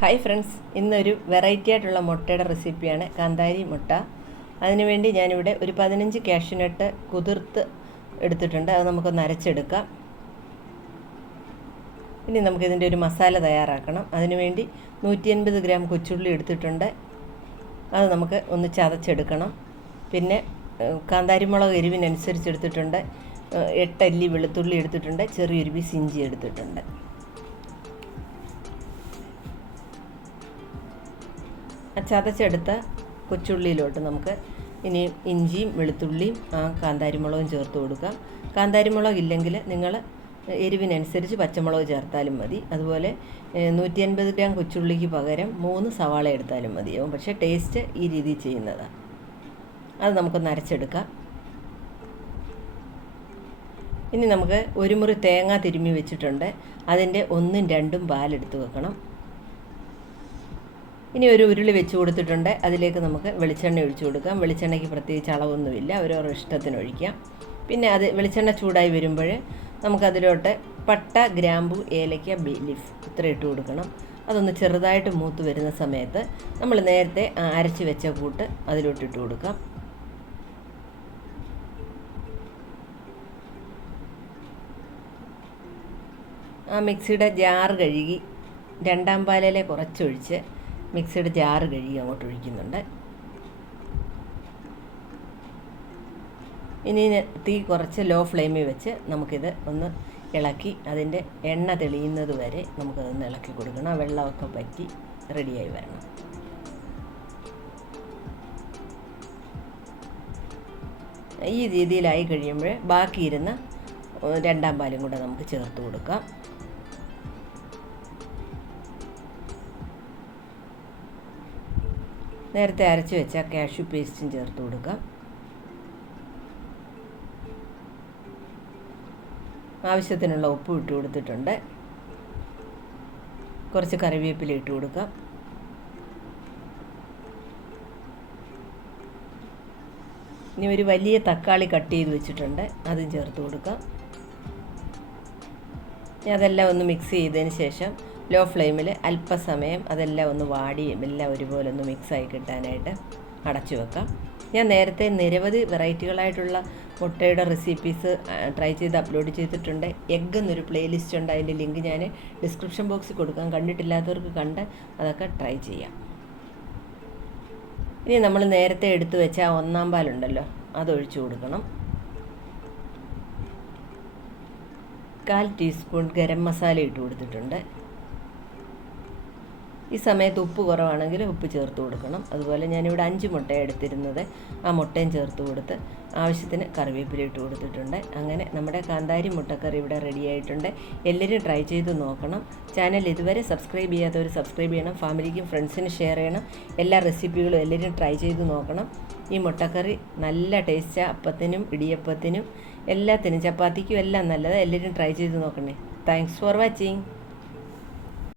Hi friends, ഇന്നൊരു variety ആയിട്ടുള്ള മുട്ടയുടെ റെസിപ്പിയാണ് കാന്താരി മുട്ട. അതിനുവേണ്ടി ഞാനിവിടെ ഒരു 15 കാഷ്യൂനട്ട് കുതിർത്ത് എടുത്തിട്ടുണ്ട്. അത് നമുക്കൊന്ന് അരച്ചെടുക്കാം. ഇനി നമുക്കിതിൻ്റെ ഒരു മസാല തയ്യാറാക്കണം. അതിനുവേണ്ടി 180 ഗ്രാം കൊച്ചുള്ളി എടുത്തിട്ടുണ്ട്. അത് നമുക്ക് ഒന്ന് ചതച്ചെടുക്കണം. പിന്നെ കാന്താരിമുളക് എരിവിനനുസരിച്ച് എടുത്തിട്ടുണ്ട്. 8 അല്ലി വെളുത്തുള്ളി എടുത്തിട്ടുണ്ട്. ചെറിയൊരു പീസ് ഇഞ്ചി എടുത്തിട്ടുണ്ട്. ചതച്ചെടുത്ത കൊച്ചുള്ളിയിലോട്ട് നമുക്ക് ഇനി ഇഞ്ചിയും വെളുത്തുള്ളിയും കാന്താരിമുളകും ചേർത്ത് കൊടുക്കാം. കാന്താരിമുളക് ഇല്ലെങ്കിൽ നിങ്ങൾ എരിവിനനുസരിച്ച് പച്ചമുളക് ചേർത്താലും മതി. അതുപോലെ 180 ഗ്രാം കൊച്ചുള്ളിക്ക് പകരം 3 സവാള എടുത്താലും മതിയാവും. പക്ഷേ ടേസ്റ്റ് ഈ രീതിയിൽ ചെയ്യുന്നതാണ്. അത് നമുക്കൊന്ന് അരച്ചെടുക്കാം. ഇനി നമുക്ക് ഒരു മുറി തേങ്ങ തിരുമ്മി വെച്ചിട്ടുണ്ട്. അതിൻ്റെ 1ഉം 2ഉം പാലെടുത്ത് വെക്കണം. ഇനി ഒരു ഉരുളി വെച്ച് കൊടുത്തിട്ടുണ്ട്. അതിലേക്ക് നമുക്ക് വെളിച്ചെണ്ണ ഒഴിച്ചു കൊടുക്കാം. വെളിച്ചെണ്ണയ്ക്ക് പ്രത്യേകിച്ച് അളവൊന്നുമില്ല, ഓരോരോ ഇഷ്ടത്തിന് ഒഴിക്കാം. പിന്നെ അത് വെളിച്ചെണ്ണ ചൂടായി വരുമ്പോൾ നമുക്കതിലോട്ട് പട്ട, ഗ്രാമ്പു, ഏലയ്ക്ക, ബേ ലീഫ് ഇത്ര ഇട്ട് കൊടുക്കണം. അതൊന്ന് ചെറുതായിട്ട് മൂത്ത് വരുന്ന സമയത്ത് നമ്മൾ നേരത്തെ അരച്ച് വെച്ച കൂട്ട് അതിലോട്ട് ഇട്ട് കൊടുക്കാം. മിക്സിയുടെ ജാർ കഴുകി 2ആം പാലിലെ കുറച്ചൊഴിച്ച് മിക്സിയുടെ ജാറ് കഴുകി അങ്ങോട്ട് ഒഴിക്കുന്നുണ്ട്. ഇനി തീ കുറച്ച് ലോ ഫ്ലെയിമിൽ വെച്ച് നമുക്കിത് ഒന്ന് ഇളക്കി അതിൻ്റെ എണ്ണ തെളിയുന്നത് വരെ നമുക്കതൊന്ന് ഇളക്കി കൊടുക്കണം. ആ വെള്ളമൊക്കെ പറ്റി റെഡിയായി വരണം. ഈ രീതിയിലായി കഴിയുമ്പോൾ ബാക്കിയിരുന്ന 2ആം പാലും കൂടെ നമുക്ക് ചേർത്ത് കൊടുക്കാം. നേരത്തെ അരച്ച് വെച്ച കാഷ്യൂ പേസ്റ്റും ചേർത്ത് കൊടുക്കാം. ആവശ്യത്തിനുള്ള ഉപ്പ് ഇട്ട് കൊടുത്തിട്ടുണ്ട്. കുറച്ച് കറിവേപ്പില ഇട്ട് കൊടുക്കാം. ഇനി ഒരു വലിയ തക്കാളി കട്ട് ചെയ്ത് വെച്ചിട്ടുണ്ട്, അതും ചേർത്ത് കൊടുക്കാം. ഇനി അതെല്ലാം ഒന്ന് മിക്സ് ചെയ്തതിന് ശേഷം ലോ ഫ്ലെയിമിൽ അല്പസമയം അതെല്ലാം ഒന്ന് വാടിയും എല്ലാം ഒരുപോലെ ഒന്ന് മിക്സായി കിട്ടാനായിട്ട് അടച്ചു വെക്കാം. ഞാൻ നേരത്തെ നിരവധി വെറൈറ്റികളായിട്ടുള്ള മുട്ടയുടെ റെസിപ്പീസ് ട്രൈ ചെയ്ത് അപ്ലോഡ് ചെയ്തിട്ടുണ്ട്. എഗ് എന്നൊരു പ്ലേലിസ്റ്റ് ഉണ്ട്, അതിൻ്റെ ലിങ്ക് ഞാൻ ഡിസ്ക്രിപ്ഷൻ ബോക്സിൽ കൊടുക്കാം. കണ്ടിട്ടില്ലാത്തവർക്ക് കണ്ട് അതൊക്കെ ട്രൈ ചെയ്യാം. ഇനി നമ്മൾ നേരത്തെ എടുത്തു വെച്ച 1ആം പാലുണ്ടല്ലോ, അതൊഴിച്ചു കൊടുക്കണം. 1/4 ടീസ്പൂൺ ഗരം മസാല ഇട്ട് കൊടുത്തിട്ടുണ്ട്. ഈ സമയത്ത് ഉപ്പ് കുറവാണെങ്കിൽ ഉപ്പ് ചേർത്ത് കൊടുക്കണം. അതുപോലെ ഞാനിവിടെ 5 മുട്ട എടുത്തിരുന്നത്, ആ മുട്ടയും ചേർത്ത് കൊടുത്ത് ആവശ്യത്തിന് കറിവേപ്പില ഇട്ട് കൊടുത്തിട്ടുണ്ട്. അങ്ങനെ നമ്മുടെ കാന്താരി മുട്ടക്കറി ഇവിടെ റെഡി ആയിട്ടുണ്ട്. എല്ലാവരും ട്രൈ ചെയ്ത് നോക്കണം. ചാനൽ ഇതുവരെ സബ്സ്ക്രൈബ് ചെയ്യാത്തവർ സബ്സ്ക്രൈബ് ചെയ്യണം. ഫാമിലിക്കും ഫ്രണ്ട്സിനും ഷെയർ ചെയ്യണം. എല്ലാ റെസിപ്പികളും എല്ലാവരും ട്രൈ ചെയ്ത് നോക്കണം. ഈ മുട്ടക്കറി നല്ല ടേസ്റ്റാണ്. അപ്പത്തിനും ഇടിയപ്പത്തിനും എല്ലാത്തിനും, ചപ്പാത്തിക്കും എല്ലാം നല്ലതാണ്. എല്ലാവരും ട്രൈ ചെയ്ത് നോക്കണേ. Thanks for watching.